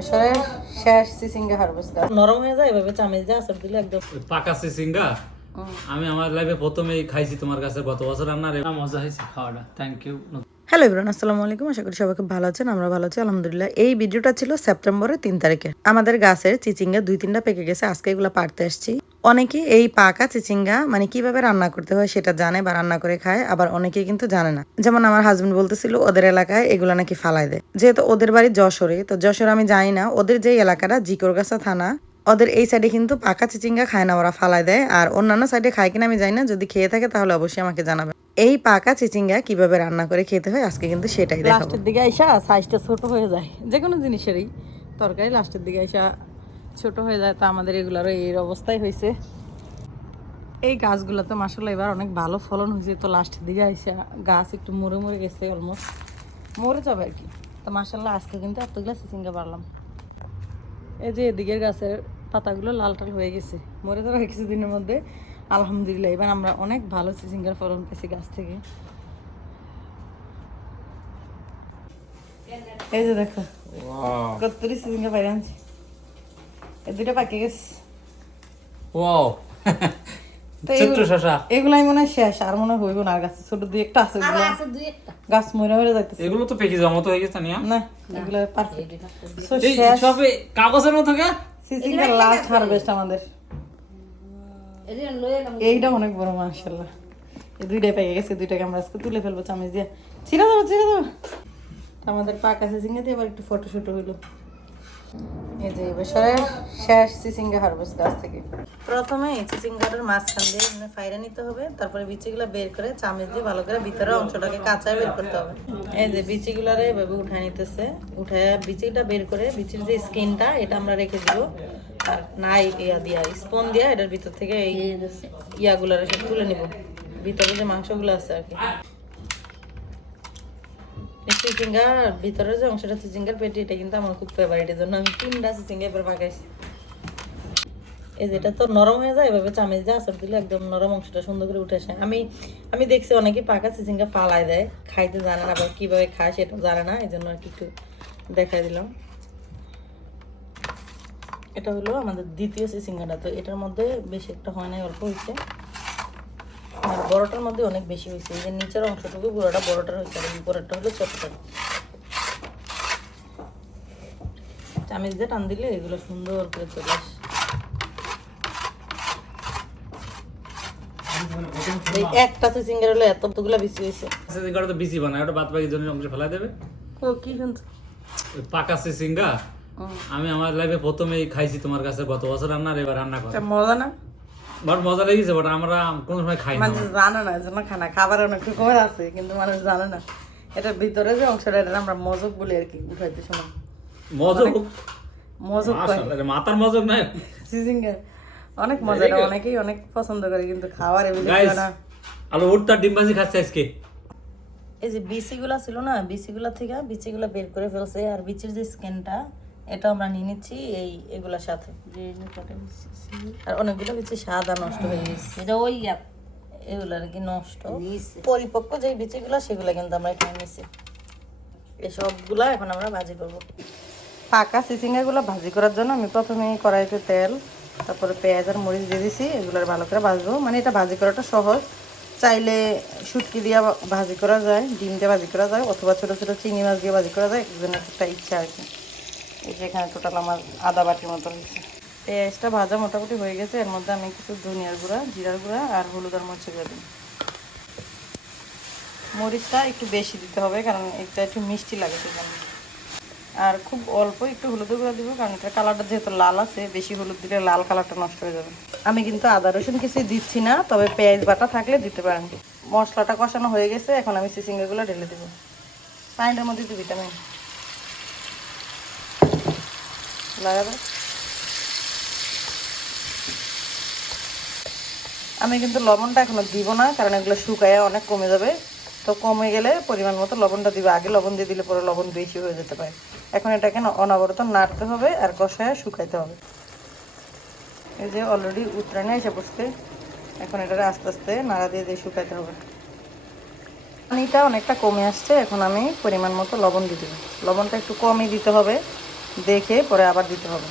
বছরের শেষ সিসিঙ্গা হারভেস্ট নরম হয়ে যায় এভাবে চামিচ দিয়ে আসার দিলে একদম পাকা সিসিঙ্গা? আমি আমার লাইফে প্রথমেই খাইছি তোমার কাছে গত বছর রান্নার মজা হয়েছে খাওয়াটা থ্যাংক ইউ হ্যালো ইব্রান আসসালামু আলাইকুম আশা করি সবাই খুব ভালো আছেন আমরা ভালো আছি আলহামদুলিল্লাহ। এই ভিডিওটা ছিল সেপ্টেম্বরের তিন তারিখে। আমাদের গাছের চিচিঙ্গা দুই তিনটা পেকে গেছে আজকে এগুলো পারতে আসছি। অনেকে এই পাকা চিচিঙ্গা মানে কীভাবে রান্না করতে হয় সেটা জানে বা রান্না করে খায়, আবার অনেকে কিন্তু জানে না। যেমন আমার হাজবেন্ড বলতেছিল, ওদের এলাকায় এগুলো নাকি ফালাই দেয় যেহেতু ওদের বাড়ি যশোরে, তো যশোরে আমি জানি না, ওদের যে এলাকাটা, জিকরগাছা থানা, ওদের এই সাইডে কিন্তু পাকা চিচিঙ্গা খায় না, ওরা ফালাই দেয়। আর অন্যান্য সাইডে খায় কিনা আমি জানি না, যদি খেয়ে থাকে তাহলে অবশ্যই আমাকে জানাবে এই পাকা চিচিঙ্গা কীভাবে রান্না করে খেতে হয়, আজকে কিন্তু সেটাই দেখাবো। লাস্টের দিকে আইসা সাইজটা ছোট হয়ে যায় যে কোনো জিনিসেরই তরকারি লাস্টের দিকে আইসা ছোট হয়ে যায় তো আমাদের এগুলারও এই অবস্থাই হয়েছে। এই গাছগুলোতে মাসাল্লাহ এবার অনেক ভালো ফলন হয়েছে তো লাস্টের দিকে আইসা গাছ একটু মরে মরে গেছে অলমোস্ট মরে যাবে আর কি। তো মাসাল্লাহ আজকে কিন্তু এতগুলো চিচিঙ্গা পারলাম এই যে এদিকের গাছের পাতাগুলো লাল টাল হয়ে গেছে মরে যাবে কিছুদিনের মধ্যে। আলহামদুলিল্লাহ এবার আমরা অনেক ভালো চিচিঙ্গার ফলন পেয়েছি গাছ থেকে। এই যে দেখো কতরি চিচিঙ্গা পাই আনছি। দুটো পাকে গেছে ওয়াও ছোট্ট শশা। এগুলাই মনে হয় শেষ আর মনে হইব না। আর গাছে ছোট দুই একটা আছে। গাছ মরে মরে যাইতেছে। এগুলো তো পেকে মতো হয়ে গেছে নিয়া। না এগুলো পারফেক্ট সো এই শেষ। সবে কাগজের মতো কে লাস্ট হারভেস্ট আমাদের। এইটা অনেক বড় মাশাল্লাহ এই দুইটাই পেয়ে গেছে দুইটাকে আমরা আজকে তুলে ফেলব চামিচ দিয়ে। ছিঁড়ে দেবো ছিঁড়ে দেবো। আমাদের পাকা দিয়ে এবার একটু ফটো শুটো হইল। এই যে এবছরের শেষ সিসিঙ্গা হারভেস্ট গাছ থেকে। প্রথমে এই সিসিঙ্গাটার মাঝখান দিয়ে এমনি ফাইরে নিতে হবে তারপরে বিচিগুলো বের করে চামিচ দিয়ে ভালো করে ভিতরে অংশটাকে কাঁচায় বের করতে হবে। এই যে বিচিগুলারে এভাবে উঠায় নিতেছে উঠায় বিচিটা বের করে বিচির যে স্কিনটা এটা আমরা রেখে দিব। আর নাই ইয়া দিয়া স্পন দিয়া এটার ভিতর থেকে এই ইয়াগুলারে তুলে নিব। ভিতরে যে মাংসগুলো আছে আর কি। চিচিঙ্গার ভিতরে যে অংশটা চিচিঙ্গার পেটি, এটা কিন্তু আমার খুব ফেভারিট এর জন্য আমি তিনটা চিচিঙ্গা এবার পাকাইছি এই যে এটা তো নরম হয়ে যায়, এভাবে চামিচ দিয়ে আসর দিলে একদম নরম অংশটা সুন্দর করে উঠে আসে। আমি আমি দেখছি অনেকে পাকা চিচিঙ্গা ফালাই দেয়, খাইতে জানে না আবার কীভাবে খায় সেটা জানে না এই জন্য আর কি একটু দেখাই দিলাম। এটা হলো আমাদের দ্বিতীয় চিচিঙ্গাটা তো এটার মধ্যে বেশি একটা হয় নাই, অল্প হয়েছে। আর বড়টার মধ্যে অনেক বেশি হয়েছে। এই যে নিচের অংশটুকু পুরোটা বড়টার হয়েছে আর উপরেরটা হলো ছোটটা চামিচ দিয়ে টান দিলে এগুলো সুন্দর করে চলে আসে। একটা সিঙ্গার হলো এতগুলো বেশি হয়েছে। সিসিঙ্গাটা তো বেশি বানায় ওটা বাদ বাকি জন্য অংশ ফেলাই দেবে। ও কি কিন্তু পাকা সিসিঙ্গা আমি আমার লাইফে প্রথমেই খাইছি তোমার কাছে গত বছর রান্নার এবার রান্না করা মজা না? বাট মজা লেগেছে বাট আমরা কোনো সময় খাই না মানুষ জানে না এজন্য খানা খাবার অনেক রকমের আছে কিন্তু মানুষ জানে না। এটার ভিতরে যে অংশটা এটা আমরা মজক বলি আর কি উঠাইতে সময়। মজা মজক মাথার মজক নাই সিজিঙ্গা অনেক মজা এটা অনেকেই অনেক পছন্দ করে কিন্তু খাওয়ার এমনি না। আলো উঠতার ডিম ভাজি খাচ্ছে আজকে। এই যে বিচিগুলা ছিল না বিচিগুলা থেকে বিচিগুলা বের করে ফেলছে আর বিচির যে স্কিনটা এটা আমরা নিয়ে নিচ্ছি এই এগুলার সাথে। আর অনেকগুলো বিচি সাদা নষ্ট হয়ে গেছে। এটা ওই এগুলো আর কি নষ্ট। পরিপক্ক যে বিচিগুলো সেগুলো কিন্তু আমরা এখানে নিচ্ছি এই সবগুলা এখন আমরা ভাজি করব। পাকা চিচিঙ্গাগুলো ভাজি করার জন্য আমি প্রথমে কড়াইতে তেল তারপরে পেঁয়াজ আর মরিচ দিয়ে দিছি এগুলোর ভালো করে ভাজবো। মানে এটা ভাজি করাটা সহজ। চাইলে শুটকি দিয়ে ভাজি করা যায় ডিম দিয়ে ভাজি করা যায় অথবা ছোটো ছোটো চিংড়ি মাছ দিয়ে ভাজি করা যায় একজনের একটা ইচ্ছা আর কি। এই যে এখানে টোটাল আমার আদা বাটির মতো হয়েছে। পেঁয়াজটা ভাজা মোটামুটি হয়ে গেছে, এর মধ্যে আমি কিছু ধনিয়ার গুঁড়া, জিরার গুঁড়া আর হলুদ আর মরিচের গুঁড়া দিই মরিচটা একটু বেশি দিতে হবে, কারণ এটা একটু মিষ্টি লাগে সেজন্য। আর খুব অল্প একটু হলুদের গুঁড়া দিব, কারণ এটা কালারটা যেহেতু লাল আছে, বেশি হলুদ দিলে লাল কালারটা নষ্ট হয়ে যাবে। আমি কিন্তু আদা রসুন কিছুই দিচ্ছি না, তবে পেঁয়াজ বাটা থাকলে দিতে পারেন। মশলাটা কষানো হয়ে গেছে, এখন আমি সিসিঙ্গাগুলো ঢেলে দেবো। পানিটার মধ্যে একটু ভিটামিন লাগাবে আমি কিন্তু লবণটা এখনও দিব না, কারণ এগুলো শুকায় অনেক কমে যাবে। তো কমে গেলে পরিমাণ মতো লবণটা দিবে। আগে লবণ দিয়ে দিলে পরে লবণ বেশি হয়ে যেতে পারে। এখন এটাকে অনবরত নাড়তে হবে আর কষায় শুকাইতে হবে। এই যে অলরেডি উত্তরাণে এসে বসতে এখন এটাকে আস্তে আস্তে নাড়া দিয়ে দিয়ে শুকাইতে হবে। পানিটা অনেকটা কমে আসছে। এখন আমি পরিমাণ মতো লবণ দিয়ে দেবো লবণটা একটু কমই দিতে হবে। দেখে পরে আবার দিতে হবে।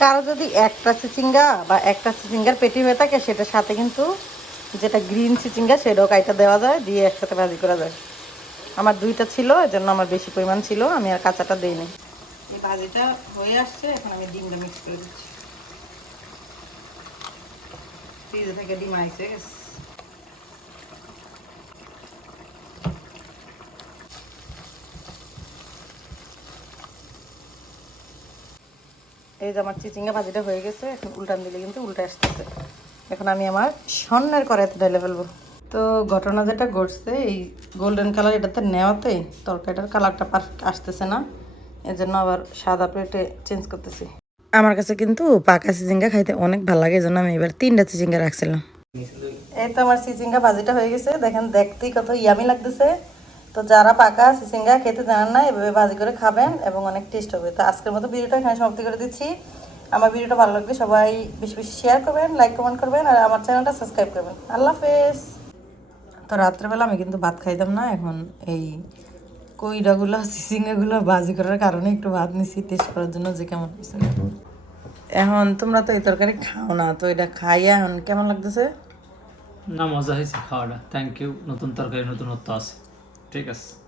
কারও যদি একটা চিচিঙ্গা বা একটা চিচিঙ্গার পেটি হয়ে থাকে সেটার সাথে কিন্তু যেটা গ্রিন চিচিঙ্গা, সেটাও কাইটা দেওয়া যায়, দিয়ে একসাথে ভাজি করা যায়। আমার দুইটা ছিল, এজন্য আমার বেশি পরিমাণ ছিল, আমি আর কাঁচাটা দিইনি। এই ভাজিটা হয়ে আসছে, এখন আমি ডিমটা মিক্স করে দিচ্ছি। ফ্রিজে থেকে ডিম আইসে গেছে। এই যে আমার চিচিঙ্গা ভাজিটা হয়ে গেছে, এখন উল্টান দিলে কিন্তু উল্টে আসতেছে। এখন আমি আমার স্বর্ণের কড়াইতে ঢেলে ফেলব। তো ঘটনা যেটা ঘটছে, এই গোল্ডেন কালার এটাতে নেওয়াতে তরকারিটার কালারটা পার আসতেছে না। এজন্য আবার সাদা প্লেটে চেঞ্জ করতেছি। আমার কাছে কিন্তু পাকা চিচিঙ্গা খাইতে অনেক ভালো লাগে, এজন্য আমি এবার তিনটা চিচিঙ্গা রাখছিলাম। এই তো আমার চিচিঙ্গা ভাজিটা হয়ে গেছে, দেখেন দেখতেই কত ইয়ামি লাগতেছে। তো যারা পাকা চিচিঙ্গা খেতে জানেন না, এভাবে ভাজি করে খাবেন এবং অনেক টেস্ট হবে। তো আজকের মতো ভিডিওটা এখানে সমাপ্তি করে দিচ্ছি। আমার ভিডিওটা ভালো লাগলে সবাই বেশি বেশি শেয়ার করবেন লাইক কমেন্ট করবেন আর আমার চ্যানেলটা সাবস্ক্রাইব করবেন। আল্লাহ হাফেজ। তো রাত্রেবেলা আমি কিন্তু ভাত খাইতাম না, এখন এই কইডাগুলো চিচিঙ্গাগুলো ভাজি করার কারণে একটু ভাত নিছি টেস্ট করার জন্য যে কেমন হয়েছে এখন তোমরা তো এই তরকারি খাও না, তো এটা খাইয়া এখন কেমন লাগতেছে? না, মজা হয়েছে খাওয়াটা। থ্যাংক ইউ নতুন তরকারি, নতুনত্ব আছে। ঠিক আছে